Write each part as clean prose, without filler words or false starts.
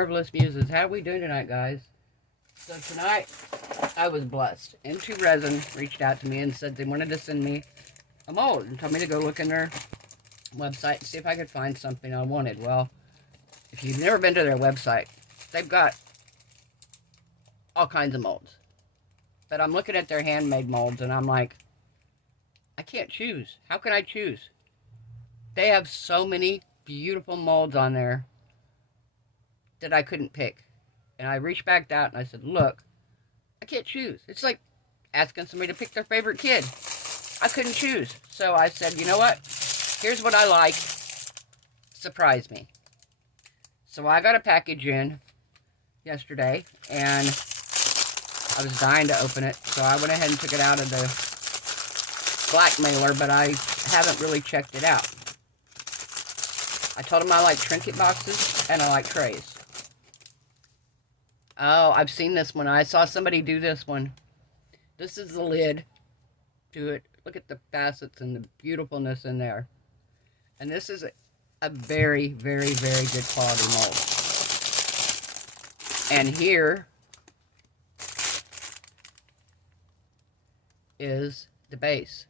Marvelous Muses. How are we doing tonight, guys? So tonight, I was blessed. M2 Resin reached out to me and said they wanted to send me a mold and told me to go look in their website and see if I could find something I wanted. Well, if you've never been to their website, they've got all kinds of molds. But I'm looking at their handmade molds and I'm like, I can't choose. How can I choose? They have so many beautiful molds on there that I couldn't pick. And I reached back out and I said, look, I can't choose. It's like asking somebody to pick their favorite kid. I couldn't choose. So I said, you know what? Here's what I like. Surprise me. So I got a package in yesterday and I was dying to open it. So I went ahead and took it out of the black mailer, but I haven't really checked it out. I told them I like trinket boxes and I like trays. Oh, I've seen this one. I saw somebody do this one. This is the lid to it. Look at the facets and the beautifulness in there. And this is a very, very, very good quality mold. And here is the base.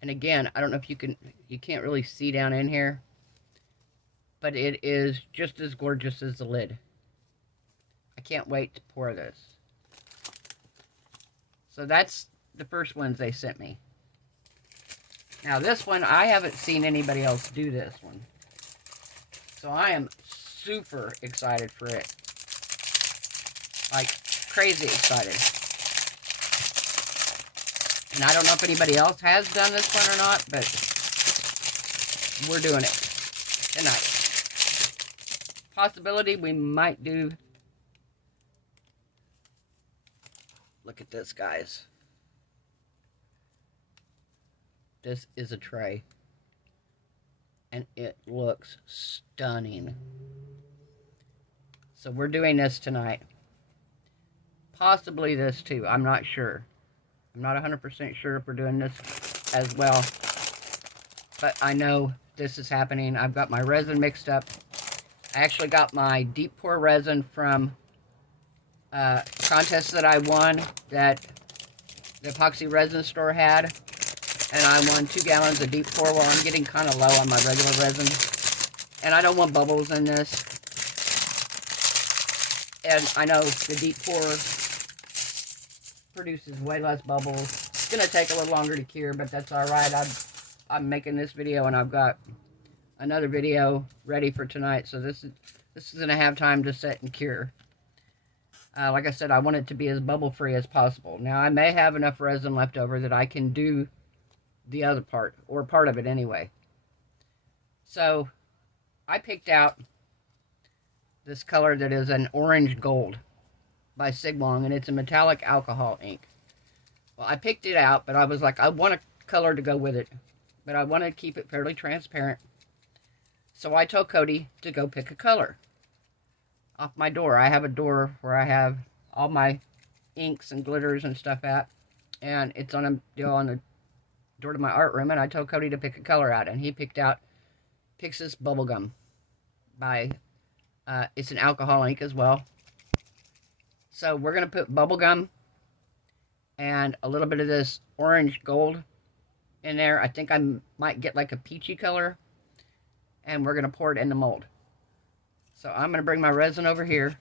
And again, I don't know if you can't really see down in here, but it is just as gorgeous as the lid. I can't wait to pour this. So that's the first ones they sent me. Now this one, I haven't seen anybody else do this one. So I am super excited for it. Like, crazy excited. And I don't know if anybody else has done this one or not, but we're doing it tonight. Possibility we might do. Look at this, guys. This is a tray. And it looks stunning. So we're doing this tonight. Possibly this too. I'm not sure. I'm not 100% sure if we're doing this as well. But I know this is happening. I've got my resin mixed up. I actually got my deep pour resin from contest that I won that the epoxy resin store had, and I won 2 gallons of deep pour. Well, I'm getting kind of low on my regular resin, and I don't want bubbles in this. And I know the deep pour produces way less bubbles. It's gonna take a little longer to cure, but that's all right. I'm making this video, and I've got another video ready for tonight, so this is gonna have time to set and cure. Like I said, I want it to be as bubble-free as possible. Now, I may have enough resin left over that I can do the other part, or part of it anyway. So, I picked out this color that is an orange gold by Sigwong, and it's a metallic alcohol ink. Well, I picked it out, but I was like, I want a color to go with it, but I want to keep it fairly transparent. So I told Cody to go pick a color off my door. I have a door where I have all my inks and glitters and stuff at, and it's on the door to my art room, and I told Cody to pick a color out, and he picked out Pixis Bubblegum by, it's an alcohol ink as well. So we're going to put bubblegum and a little bit of this orange gold in there. I think I might get like a peachy color, and we're going to pour it in the mold. So I'm going to bring my resin over here.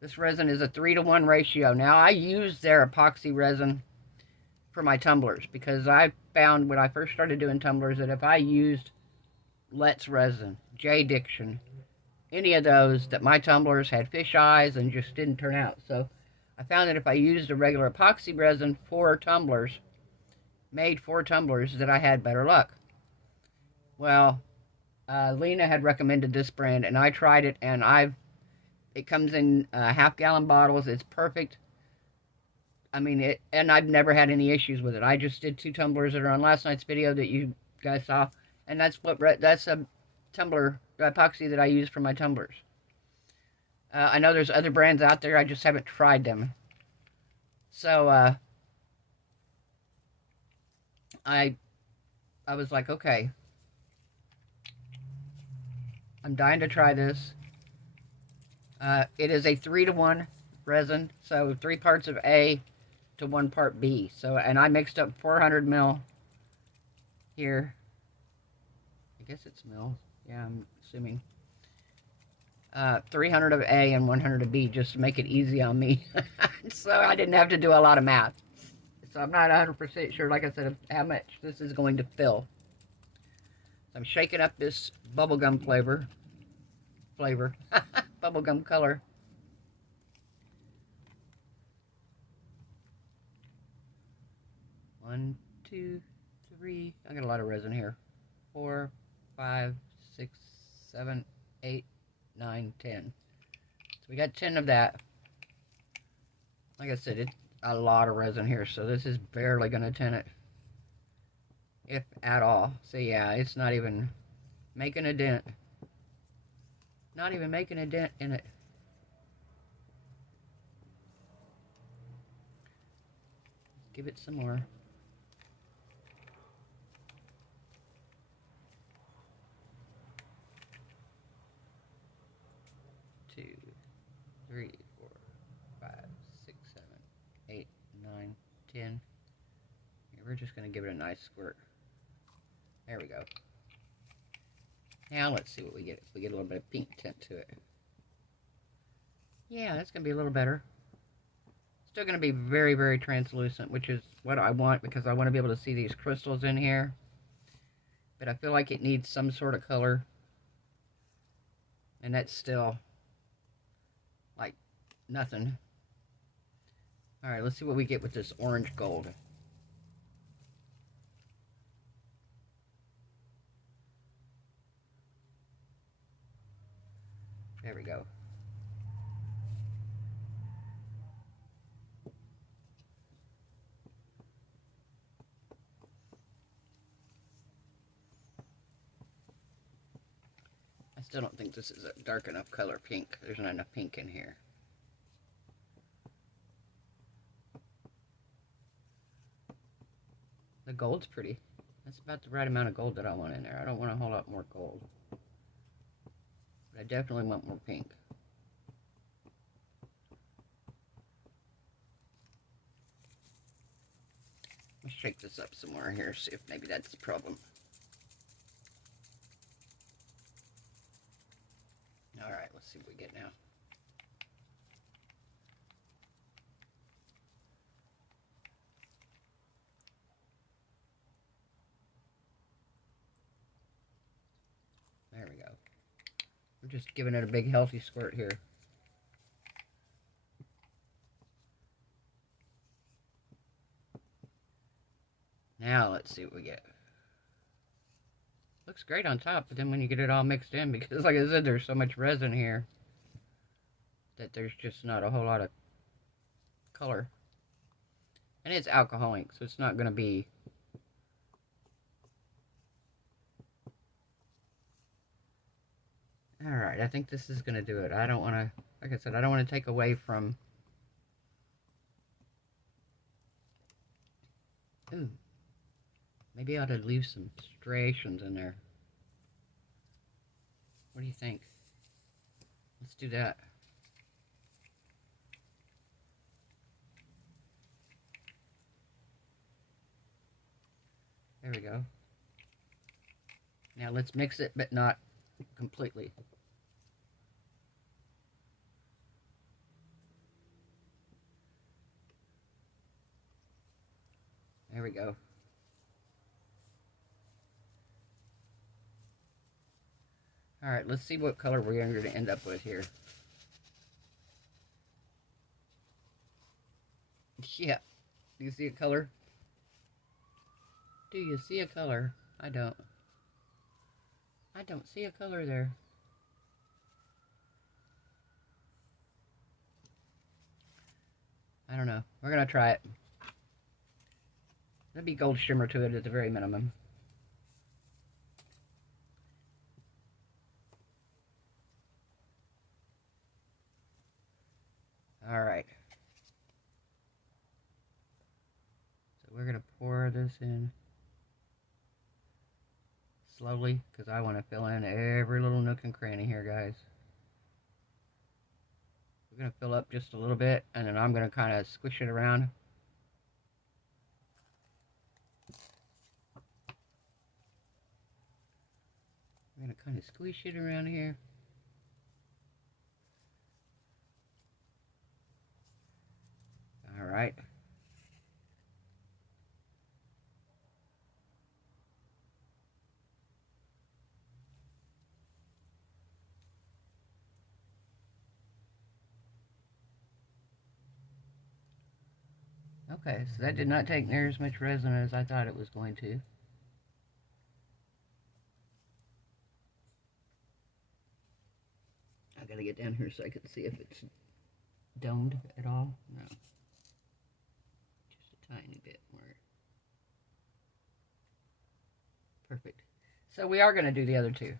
This resin is a 3-to-1 ratio. Now, I use their epoxy resin for my tumblers because I found when I first started doing tumblers that if I used Let's resin, J Diction, any of those, that my tumblers had fish eyes and just didn't turn out. So I found that if I used a regular epoxy resin for tumblers, made for tumblers, that I had better luck. Well, Lena had recommended this brand, and I tried it, and it comes in half-gallon bottles. It's perfect. I mean, and I've never had any issues with it. I just did 2 tumblers that are on last night's video that you guys saw, and that's a tumbler epoxy that I use for my tumblers. I know there's other brands out there. I just haven't tried them. So I was like, okay, I'm dying to try this. It is a 3-to-1 resin, so 3 parts of A to 1 part B. So, and I mixed up 400 mil here. I guess it's mil. Yeah, I'm assuming. 300 of A and 100 of B, just to make it easy on me. So I didn't have to do a lot of math. So I'm not 100% sure, like I said, how much this is going to fill. So I'm shaking up this bubblegum flavor. Bubblegum color. One, two, three. I got a lot of resin here. 4, 5, 6, 7, 8, 9, 10. So we got 10 of that. Like I said, it's a lot of resin here, so this is barely going to tint it, if at all. So yeah, it's not even making a dent. Not even making a dent in it. Give it some more. Two, 3, 4, 5, 6, 7, 8, 9, 10. We're just going to give it a nice squirt. There we go. Now let's see what we get. If we get a little bit of pink tint to it. Yeah, that's going to be a little better. Still going to be very, very translucent, which is what I want, because I want to be able to see these crystals in here. But I feel like it needs some sort of color. And that's still like nothing. Alright, let's see what we get with this orange gold. There we go. I still don't think this is a dark enough color pink. There's not enough pink in here. The gold's pretty. That's about the right amount of gold that I want in there. I don't want a whole lot more gold. But I definitely want more pink. Let's shake this up some more here, see if maybe that's the problem. Alright, let's see what we get now. There we go. I'm just giving it a big healthy squirt here. Now let's see what we get. Looks great on top, but then when you get it all mixed in, because like I said, there's so much resin here that there's just not a whole lot of color. And it's alcohol ink, so it's not going to be... Alright, I think this is going to do it. I don't want to, like I said, I don't want to take away from... Ooh. Maybe I ought to leave some striations in there. What do you think? Let's do that. There we go. Now let's mix it, but not completely. There we go. Alright, let's see what color we're going to end up with here. Yeah. Do you see a color? Do you see a color? I don't. I don't see a color there. I don't know. We're going to try it. There'll be gold shimmer to it at the very minimum. Alright. So we're going to pour this in slowly, because I want to fill in every little nook and cranny here, guys. We're going to fill up just a little bit, and then I'm going to kind of squish it around. I'm going to kind of squish it around here. All right. Okay, so that did not take near as much resin as I thought it was going to. I gotta get down here so I can see if it's domed at all. No. Just a tiny bit more. Perfect. So we are gonna do the other two.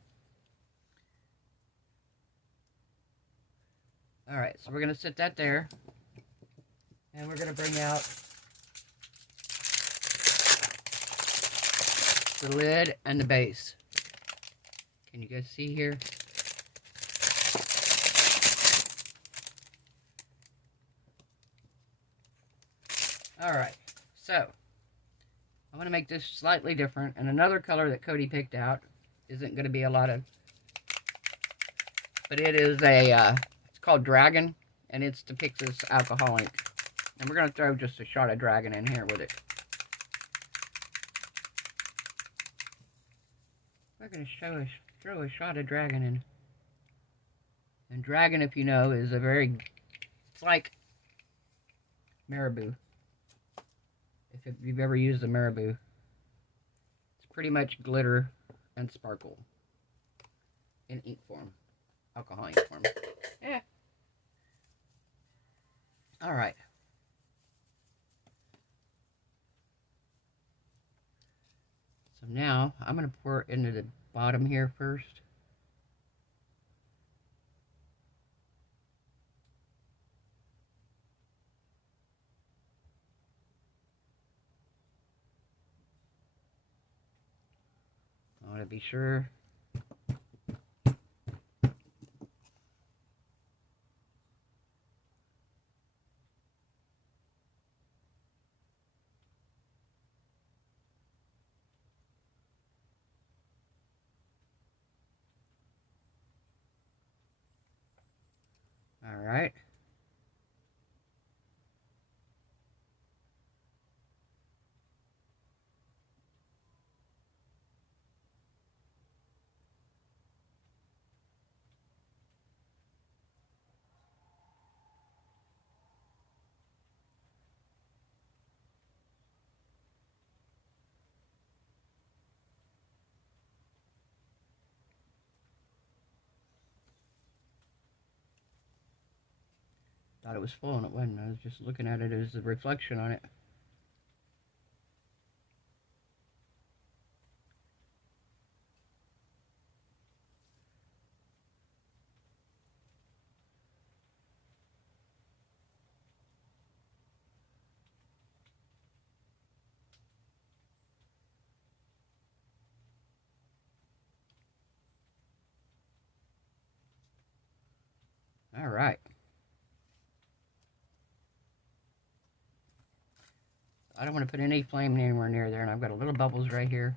Alright, so we're gonna sit that there. And we're gonna bring out the lid and the base. Can you guys see here? Alright, so I'm going to make this slightly different, and another color that Cody picked out isn't going to be a lot of, but it is a, it's called Dragon, and it's depicts this alcohol ink. And we're going to throw just a shot of Dragon in here with it. We're going to throw a shot of Dragon in. And Dragon, if you know, is a very, it's like Marabou. If you've ever used a Marabou, it's pretty much glitter and sparkle in ink form, alcohol ink form. Yeah. All right. So now I'm going to pour it into the bottom here first. I want to be sure. All right. Thought it was full and it wasn't. I was just looking at it as a reflection on it. All right. I don't want to put any flame anywhere near there, and I've got a little bubbles right here.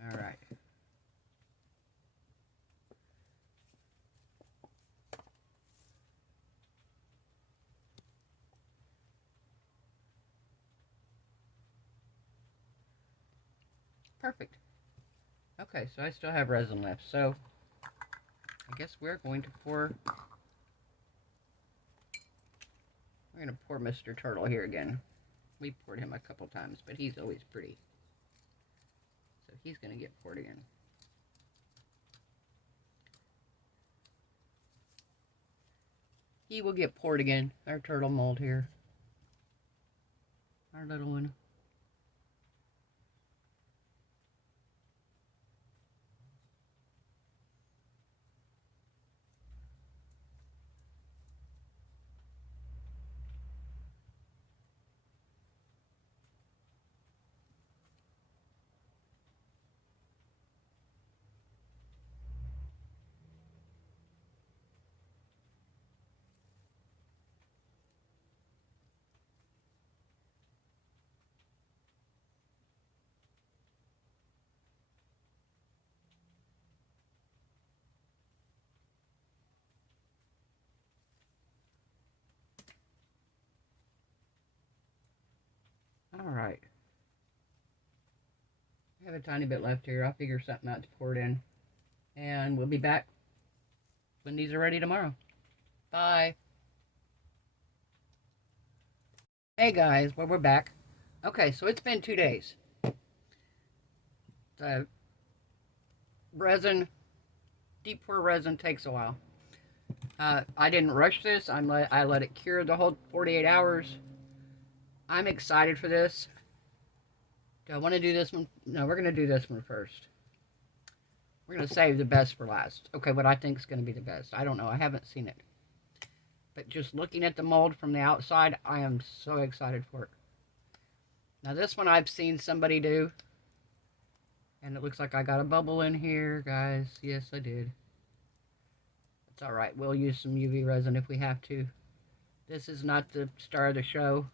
All right. Perfect. Okay, so I still have resin left, so I guess we're going to pour. We're going to pour Mr. Turtle here again. We poured him a couple times, but he's always pretty. So he's going to get poured again. He will get poured again. Our turtle mold here. Our little one. have a tiny bit left here. I'll figure something out to pour it in. And we'll be back when these are ready tomorrow. Bye. Hey guys, well, we're back. Okay, so it's been 2 days. The resin, deep pour resin takes a while. I didn't rush this. I let it cure the whole 48 hours. I'm excited for this. Do I want to do this one? No, we're going to do this one first. We're going to save the best for last. Okay, what I think is going to be the best. I don't know. I haven't seen it. But just looking at the mold from the outside, I am so excited for it. Now this one I've seen somebody do. And it looks like I got a bubble in here, guys. Yes, I did. It's alright. We'll use some UV resin if we have to. This is not the star of the show.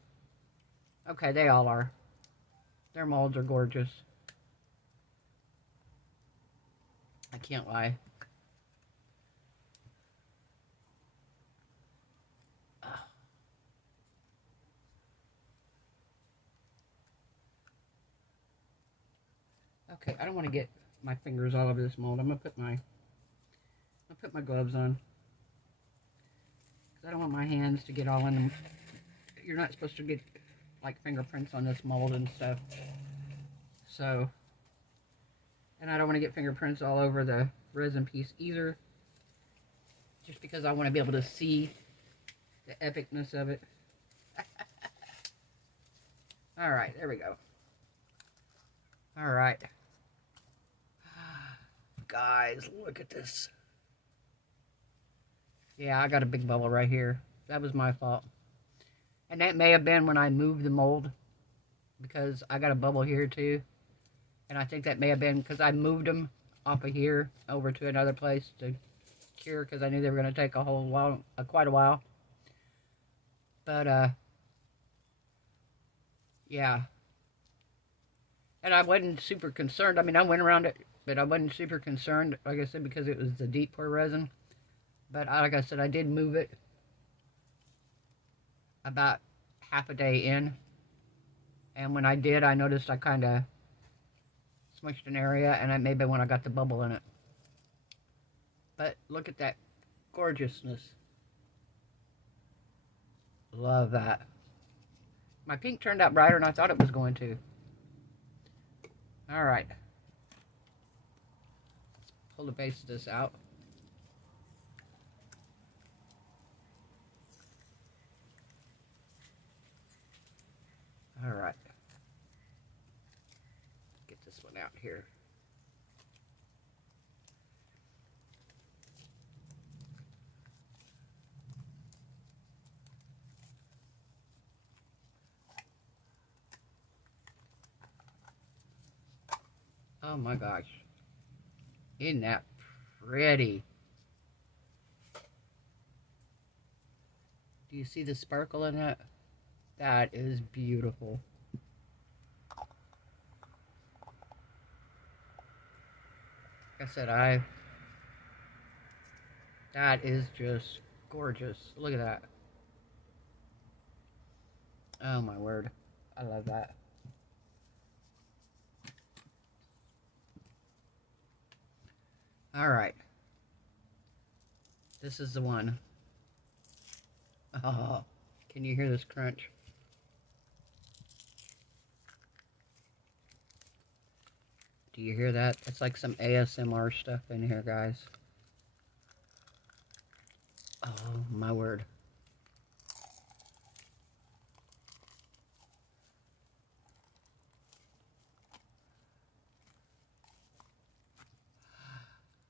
Okay, they all are. Their molds are gorgeous. I can't lie. Okay, I don't want to get my fingers all over this mold. I'm gonna put my gloves on. 'Cause I don't want my hands to get all in them. You're not supposed to get like fingerprints on this mold and stuff. So, and I don't want to get fingerprints all over the resin piece either. Just because I want to be able to see the epicness of it. Alright, there we go. Alright. Guys, look at this. Yeah, I got a big bubble right here. That was my fault. And that may have been when I moved the mold, because I got a bubble here too. And I think that may have been because I moved them off of here over to another place to cure, because I knew they were going to take a whole while, quite a while. But, yeah. And I wasn't super concerned. I mean, I went around it, but I wasn't super concerned, like I said, because it was the deep pour resin. But like I said, I did move it about half a day in. And when I did, I noticed I kind of smushed an area, and that may be when I got the bubble in it. But look at that gorgeousness. Love that. My pink turned out brighter than I thought it was going to. Alright. Let's pull the base of this out. Alright. Get this one out here. Oh my gosh. Isn't that pretty? Do you see the sparkle in that? That is beautiful. Like I said, that is just gorgeous. Look at that. Oh my word. I love that. Alright. This is the one. Oh, can you hear this crunch? Do you hear that? It's like some ASMR stuff in here, guys. Oh, my word.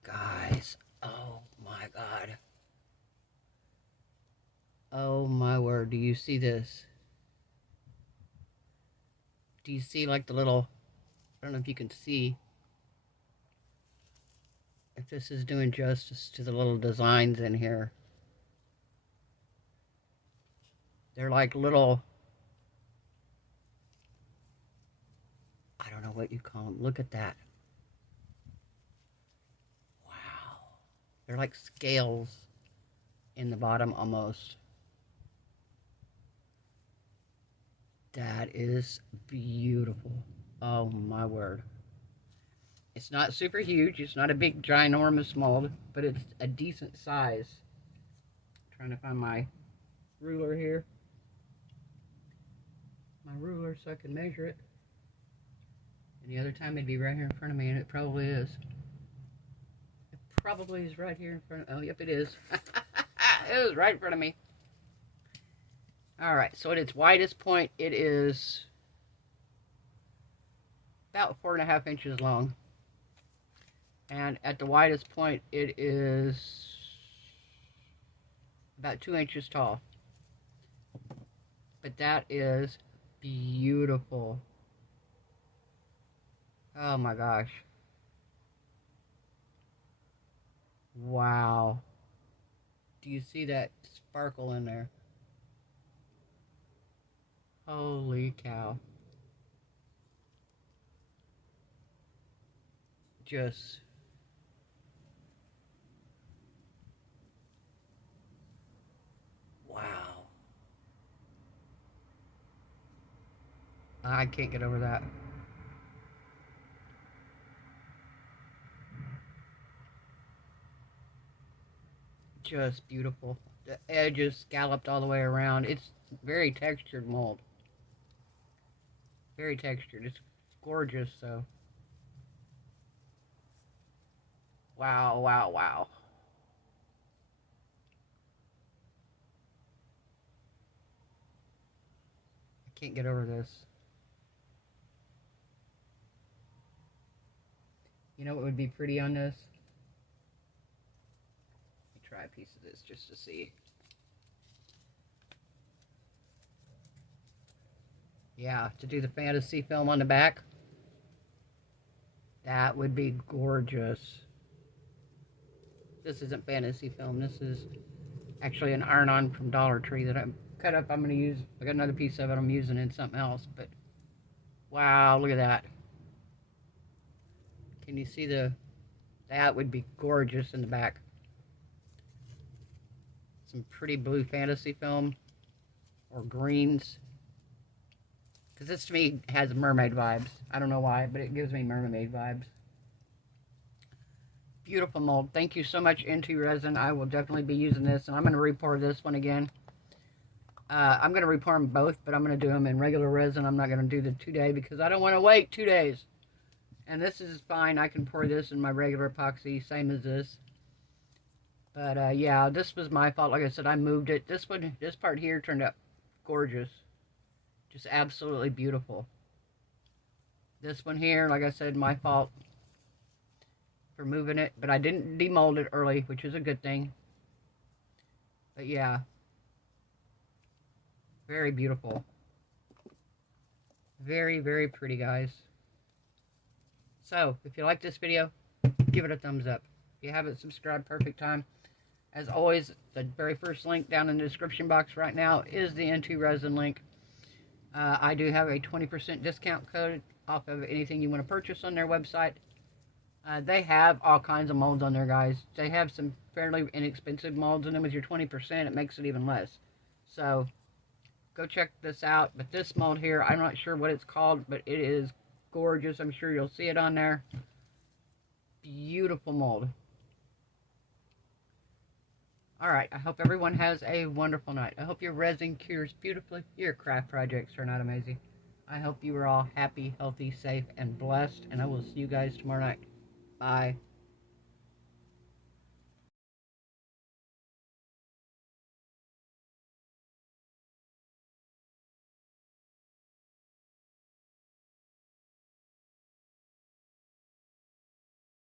Guys, oh my God. Oh my word, do you see this? Do you see like the little, I don't know if you can see, if this is doing justice to the little designs in here. They're like little, I don't know what you call them. Look at that. Wow. They're like scales in the bottom almost. That is beautiful. Oh my word. It's not super huge. It's not a big, ginormous mold, but it's a decent size. I'm trying to find my ruler here. My ruler so I can measure it. Any other time it'd be right here in front of me, and it probably is. It probably is right here in front of, oh, yep, it is. It was right in front of me. Alright, so at its widest point, it is about 4.5 inches long. And at the widest point, it is about 2 inches tall. But that is beautiful. Oh my gosh. Wow. Do you see that sparkle in there? Holy cow. Just wow. I can't get over that. Just beautiful. The edges scalloped all the way around. It's very textured mold. Very textured. It's gorgeous, so. Wow, wow, wow. I can't get over this. You know what would be pretty on this? Let me try a piece of this just to see. Yeah, to do the fantasy film on the back. That would be gorgeous. This isn't fantasy film. This is actually an iron-on from Dollar Tree that I cut up. I'm going to use, I got another piece of it I'm using in something else. But, wow, look at that. Can you see that would be gorgeous in the back. Some pretty blue fantasy film. Or greens. Because this to me has mermaid vibes. I don't know why, but it gives me mermaid vibes. Beautiful mold. Thank you so much, Into Resin. I will definitely be using this, and I'm going to re-pour this one again. I'm going to re-pour them both, but I'm going to do them in regular resin. I'm not going to do the 2-day because I don't want to wait 2 days. And this is fine. I can pour this in my regular epoxy, same as this. But yeah, this was my fault. Like I said, I moved it. This part here turned out gorgeous. Just absolutely beautiful. This one here, like I said, my fault for moving it. But I didn't demold it early, which is a good thing. But yeah. Very beautiful. Very, very pretty, guys. So, if you like this video, give it a thumbs up. If you haven't subscribed, perfect time. As always, the very first link down in the description box right now is the Into Resin link. I do have a 20% discount code off of anything you want to purchase on their website. They have all kinds of molds on there, guys. They have some fairly inexpensive molds in them. With your 20%, it makes it even less. So, go check this out. But this mold here, I'm not sure what it's called, but it is gorgeous. I'm sure you'll see it on there. Beautiful mold. Alright, I hope everyone has a wonderful night. I hope your resin cures beautifully. Your craft projects turn out amazing. I hope you are all happy, healthy, safe, and blessed. And I will see you guys tomorrow night. Bye.